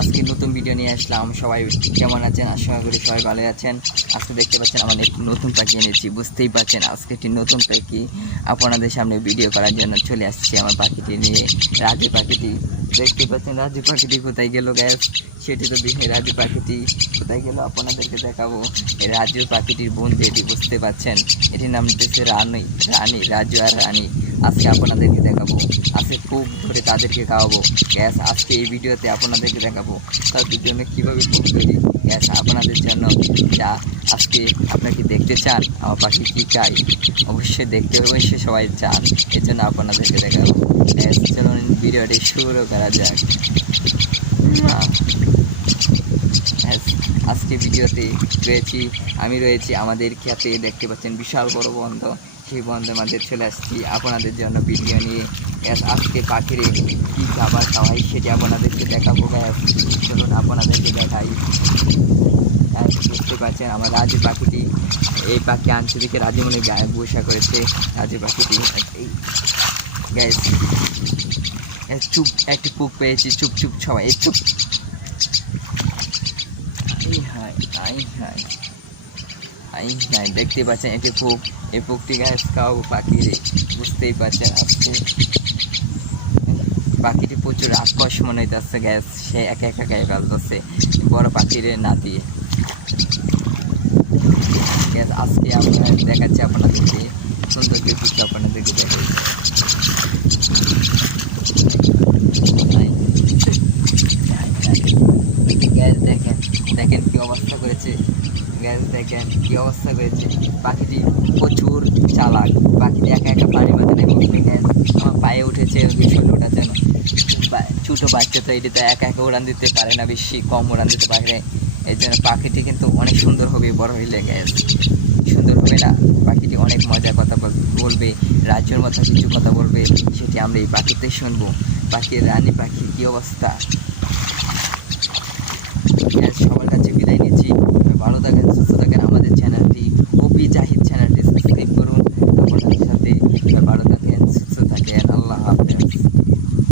আজকে নতুন ভিডিও নিয়ে আসলাম। সবাই কেমন আছেন? আশা করি সবাই ভালো আছেন। আজকে দেখতে পাচ্ছেন আমাদের নতুন পাখি এনেছি, বুঝতেই পারছেন আজকে একটি নতুন পাখি আপনাদের সামনে ভিডিও করার জন্য চলে আসছি। আমার পাখিটি নিয়ে রাজু পাখিটি দেখতে পাচ্ছেন। রাজু পাখিটি কোথায় গেল গ্যাস? সেটি তো দেখে রাজু পাখিটি কোথায় গেল আপনাদেরকে দেখাবো। এই রাজু পাখিটির বন্ধু এটি, বুঝতে পারছেন। এটির নাম দিচ্ছে রানী। রাজু আর রানী। আজকে আপনাদেরকে দেখাবো, আজকে খুব ধরে তাদেরকে খাওয়াবো গ্যাস। আজকে এই ভিডিওতে আপনাদেরকে দেখাবো তাদের জন্য কীভাবে খুব তৈরি গ্যাস আপনাদের জন্য। যা আজকে আপনারা কি দেখতে চান আমার পাখি কী চাই? অবশ্যই দেখতে অবশ্যই সবাই চান, এর জন্য আপনাদেরকে দেখাবো গ্যাস। চলুন ভিডিওটি শুরু করা যাক। আজকে ভিডিওতে আমি রয়েছি আমাদের খেতে, দেখতে পাচ্ছেন বিশাল বড় বন্ধ। সেই বন্ধের মাঝে চলে আসছি আপনাদের জন্য ভিডিও নিয়ে। আজকে পাখিরে কী খাবার খাওয়াই সেটি আপনাদেরকে দেখাবো গ্যাস। চলুন আপনাদেরকে দেখাই। বুঝতে পারছেন আমার রাজু পাখিটি, এই পাখি আনছে দেখে রাজু মনে গায়ে বসা করেছে। রাজু পাখিটি গ্যাস চুপ, একটি পুক পেয়েছি। চুপ চুপ সবাই, এই চুপ। দেখতে পাচ্ছেন এটি পুক। এই পুকটি গ্যাস খাওয়াবো পাখিরে, বুঝতেই পারছেন। আজকে পাখিটি প্রচুর আকর্ষ মনে হইতেছে গ্যাস। সে একা একা গায়ে ফেলতেছে বড় পাখিরে না দিয়ে গ্যাস। আজকে আপনারা দেখাচ্ছি আপনাদেরকে সুন্দর কিছু আপনাদেরকে দেখাই। গ্যাস দেখেন, দেখেন কি অবস্থা করেছে গ্যাস, দেখেন কি অবস্থা করেছে। পাখিটি প্রচুর চালাক। পাখিটি একা একা পানি মাঝে নেমে গ্যাস আমার পায়ে উঠেছে, ভীষণ ওঠাচ্ছে না। ছোটো বাচ্চা তো এটি তো একা একা উড়ান দিতে পারে না, বেশি কম উড়ান দিতে পারে। এর জন্য পাখিটি কিন্তু অনেক সুন্দর হবে বড় হইলে গ্যাস। সুন্দর হবে না? পাখিটি অনেক মজার কথা বলবে, রাজ্যের মতো কিছু কথা বলবে, সেটি আমরা এই পাখিতে শুনবো। পাখির রানী পাখি কী অবস্থা গ্যাস, সবার কাছে